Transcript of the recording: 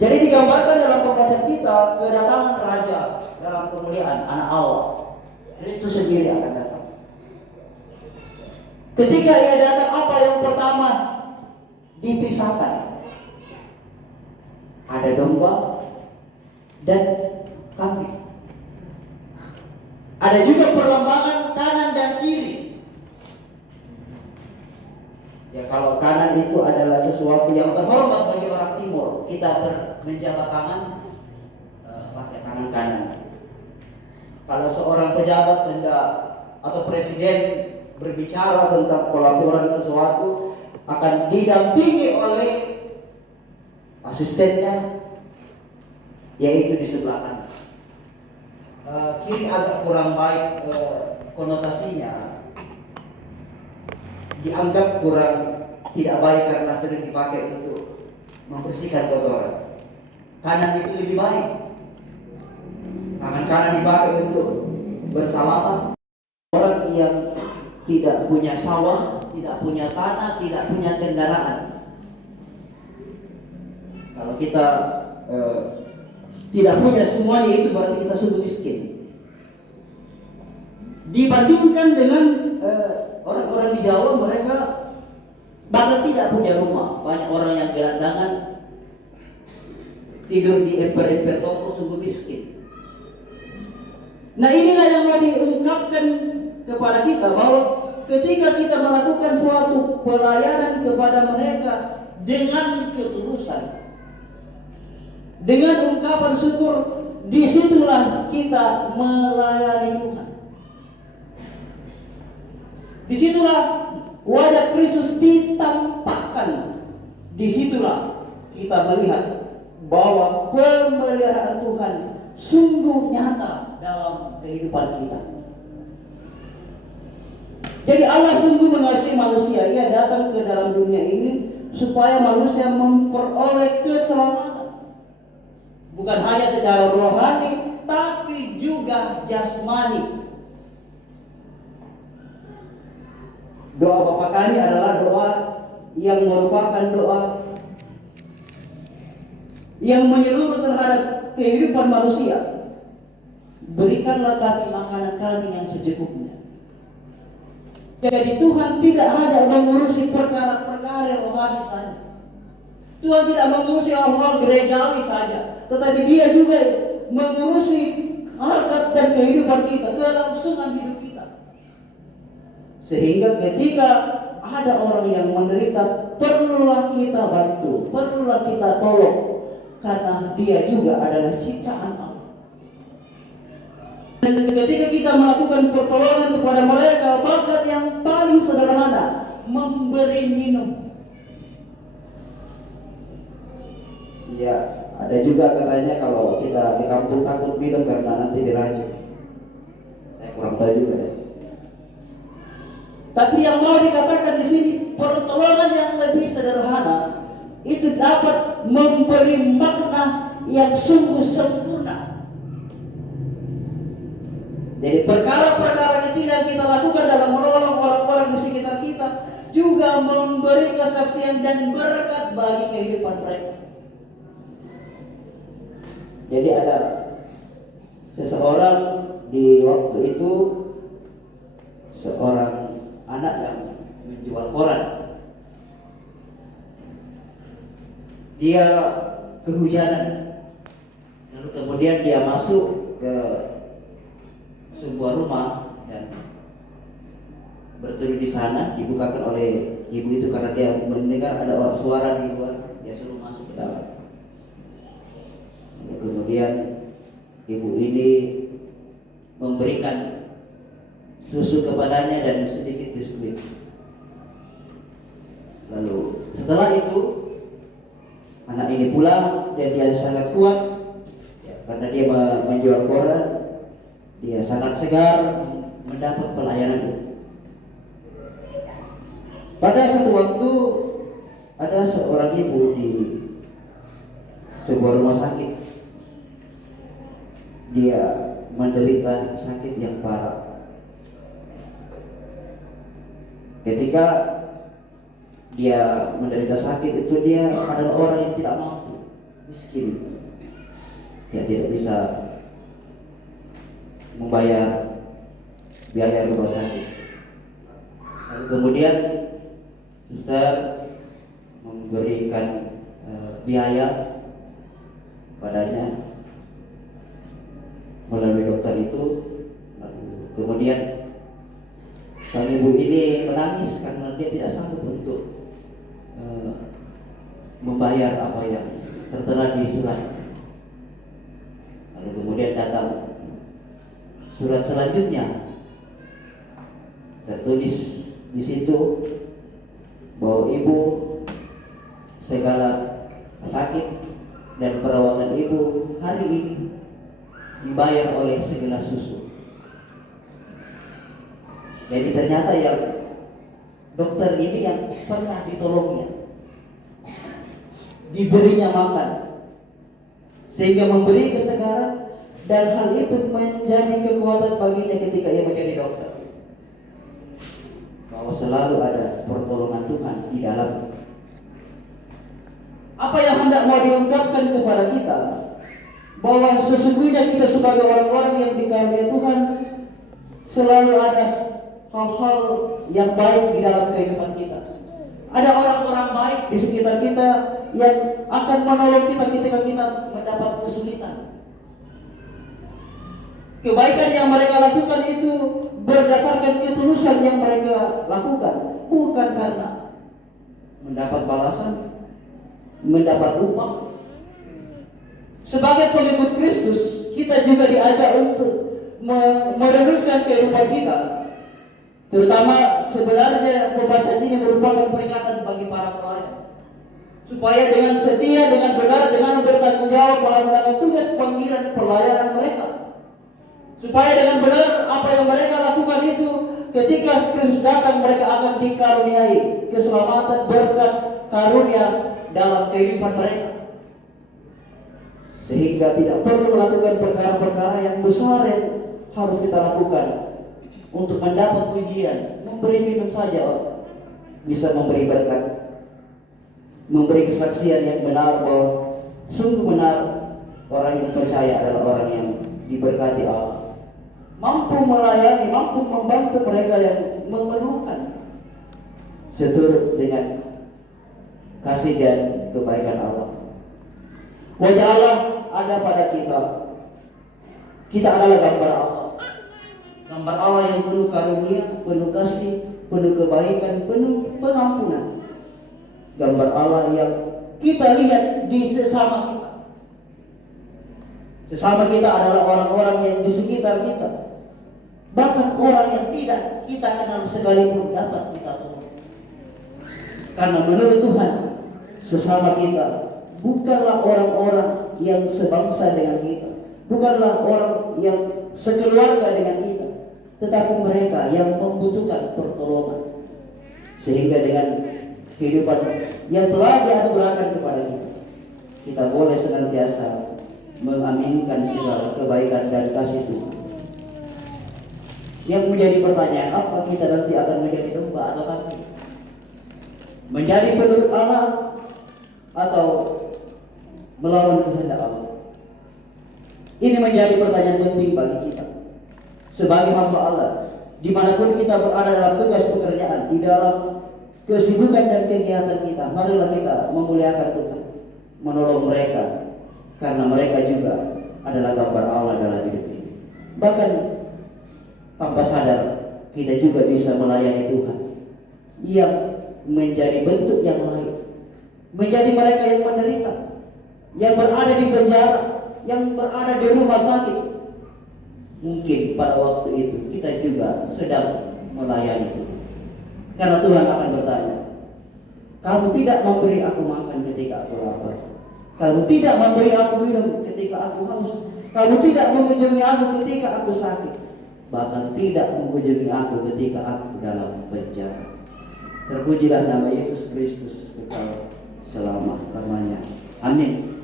Jadi digambarkan dalam pembacaan kita kedatangan Raja dalam kemuliaan Anak Allah. Kristus sendiri akan datang. Ketika ia datang, apa yang pertama dipisahkan? Ada domba dan kambing. Ada juga perlembangan kanan dan kiri. Ya, kalau kanan itu adalah sesuatu yang terhormat bagi orang Timur, kita menjabat tangan pakai tangan kanan. Kalau seorang pejabat hendak atau presiden berbicara tentang pelaporan sesuatu, akan didampingi oleh asistennya, yaitu di sebelah kanan. Kiri agak kurang baik konotasinya, dianggap kurang tidak baik karena sering dipakai untuk membersihkan kotoran. Kanan itu lebih baik. Tangan kanan dipakai untuk bersalaman. Orang yang tidak punya sawah, tidak punya tanah, tidak punya kendaraan. Kalau kita tidak punya semuanya, itu berarti kita sungguh miskin. Dibandingkan dengan orang-orang di Jawa, mereka bahkan tidak punya rumah. Banyak orang yang gelandangan, tidur di emper-emper toko, sungguh miskin. Nah, inilah yang mau diungkapkan kepada kita, bahwa ketika kita melakukan suatu pelayanan kepada mereka dengan ketulusan, dengan ungkapan syukur, disitulah kita melayani Tuhan. Disitulah wajah Kristus ditampakkan. Disitulah kita melihat bahwa pemeliharaan Tuhan sungguh nyata dalam kehidupan kita. Jadi Allah sungguh mengasihi manusia. Ia datang ke dalam dunia ini supaya manusia memperoleh keselamatan. Bukan hanya secara rohani, tapi juga jasmani. Doa Bapa Kami adalah doa yang merupakan doa yang menyeluruh terhadap kehidupan manusia. Berikanlah kami makanan kami yang secukupnya. Jadi Tuhan tidak hanya mengurusi perkara-perkara rohani saja. Tuhan tidak mengurusi hal-hal gerejawi saja, tetapi Dia juga mengurusi harkat dan kehidupan kita, kelangsungan hidup kita. Sehingga ketika ada orang yang menderita, perlulah kita bantu, perlulah kita tolong, karena dia juga adalah ciptaan Allah. Dan ketika kita melakukan pertolongan kepada mereka, bahkan yang paling sederhana, memberi minum. Ya, ada juga katanya kalau kita di kampung takut minum karena nanti diracun. Saya kurang tahu juga ya. Tapi yang mau dikatakan di sini, pertolongan yang lebih sederhana itu dapat memberi makna yang sungguh sempurna. Jadi perkara-perkara kecil yang kita lakukan dalam menolong orang-orang di sekitar kita juga memberi kesaksian dan berkat bagi kehidupan mereka. Jadi ada seseorang di waktu itu, seorang anak yang menjual koran. Dia kehujanan, lalu kemudian dia masuk ke sebuah rumah dan berteduh di sana. Dibukakan oleh ibu itu karena dia mendengar ada suara di luar. Dia suruh masuk ke dalam. Lalu kemudian ibu ini memberikan susu kepadanya dan sedikit biskuit. Lalu setelah itu anak ini pulang dan dia sangat kuat ya, karena dia menjual koran. Dia sangat segar mendapat pelayanan itu. Pada satu waktu ada seorang ibu di sebuah rumah sakit. Dia menderita sakit yang parah. Ketika dia menderita sakit itu, dia adalah orang yang tidak mampu, miskin, dia tidak bisa membayar biaya rumah sakit. Lalu kemudian suster memberikan biaya padanya melalui dokter itu. Lalu kemudian sang ibu ini menangis karena dia tidak sanggup untuk membayar apa yang tertera di surat. Lalu kemudian datang surat selanjutnya, tertulis di situ bahwa ibu segala sakit dan perawatan ibu hari ini dibayar oleh segelas susu. Jadi ternyata yang dokter ini yang pernah ditolongnya, diberinya makan sehingga memberi kesegaran, dan hal itu menjadi kekuatan baginya ketika ia menjadi dokter, bahwa selalu ada pertolongan Tuhan di dalam. Apa yang hendak mau diungkapkan kepada kita, bahwa sesungguhnya kita sebagai orang-orang yang dikaruniai Tuhan selalu ada hal-hal yang baik di dalam kehidupan kita. Ada orang-orang baik di sekitar kita yang akan menolong kita ketika kita mendapat kesulitan. Kebaikan yang mereka lakukan itu berdasarkan ketulusan yang mereka lakukan, bukan karena mendapat balasan, mendapat upah. Sebagai pengikut Kristus, kita juga diajak untuk merenungkan kehidupan kita. Terutama sebenarnya pembacaan ini merupakan peringatan bagi para pelayan, supaya dengan setia, dengan benar, dengan bertanggung jawab melaksanakan tugas panggilan pelayanan mereka. Supaya dengan benar apa yang mereka lakukan itu, ketika Kristus datang mereka akan dikaruniai keselamatan, berkat, karunia dalam kehidupan mereka. Sehingga tidak perlu melakukan perkara-perkara yang besar yang harus kita lakukan untuk mendapat pujian. Memberi minum saja orang bisa memberi berkat, memberi kesaksian yang benar bahwa sungguh benar orang yang percaya adalah orang yang diberkati Allah, mampu melayani, mampu membantu mereka yang memerlukan seturut dengan kasih dan kebaikan Allah. Wajah Allah ada pada kita. Kita adalah gambar Allah. Gambar Allah yang penuh karunia, penuh kasih, penuh kebaikan, penuh pengampunan. Gambar Allah yang kita lihat di sesama kita. Sesama kita adalah orang-orang yang di sekitar kita. Bahkan orang yang tidak kita kenal sekalipun dapat kita tolong. Karena menurut Tuhan, sesama kita bukanlah orang-orang yang sebangsa dengan kita, bukanlah orang yang sekeluarga dengan kita, tetapi mereka yang membutuhkan pertolongan. Sehingga dengan kehidupan yang telah dianugerahkan kepada kita, kita boleh senantiasa mengaminkan segala kebaikan dan kasih Tuhan. Yang menjadi pertanyaan, apa kita nanti akan menjadi domba atau kambing? Menjadi penurut Allah atau melawan kehendak Allah? Ini menjadi pertanyaan penting bagi kita sebagai hamba Allah, dimanapun kita berada dalam tugas pekerjaan, di dalam kesibukan dan kegiatan kita. Marilah kita memuliakan Tuhan, menolong mereka, karena mereka juga adalah gambar Allah dalam hidup ini. Bahkan tanpa sadar kita juga bisa melayani Tuhan yang menjadi bentuk yang lain, menjadi mereka yang menderita, yang berada di penjara, yang berada di rumah sakit. Mungkin pada waktu itu kita juga sedang melayani Tuhan. Karena Tuhan akan bertanya, kamu tidak memberi aku makan ketika aku lapar, kamu tidak memberi aku minum ketika aku haus, kamu tidak mengunjungi aku ketika aku sakit, bahkan tidak mengunjungi aku ketika aku dalam penjara. Terpujilah nama Yesus Kristus kekal selama-lamanya. Amin.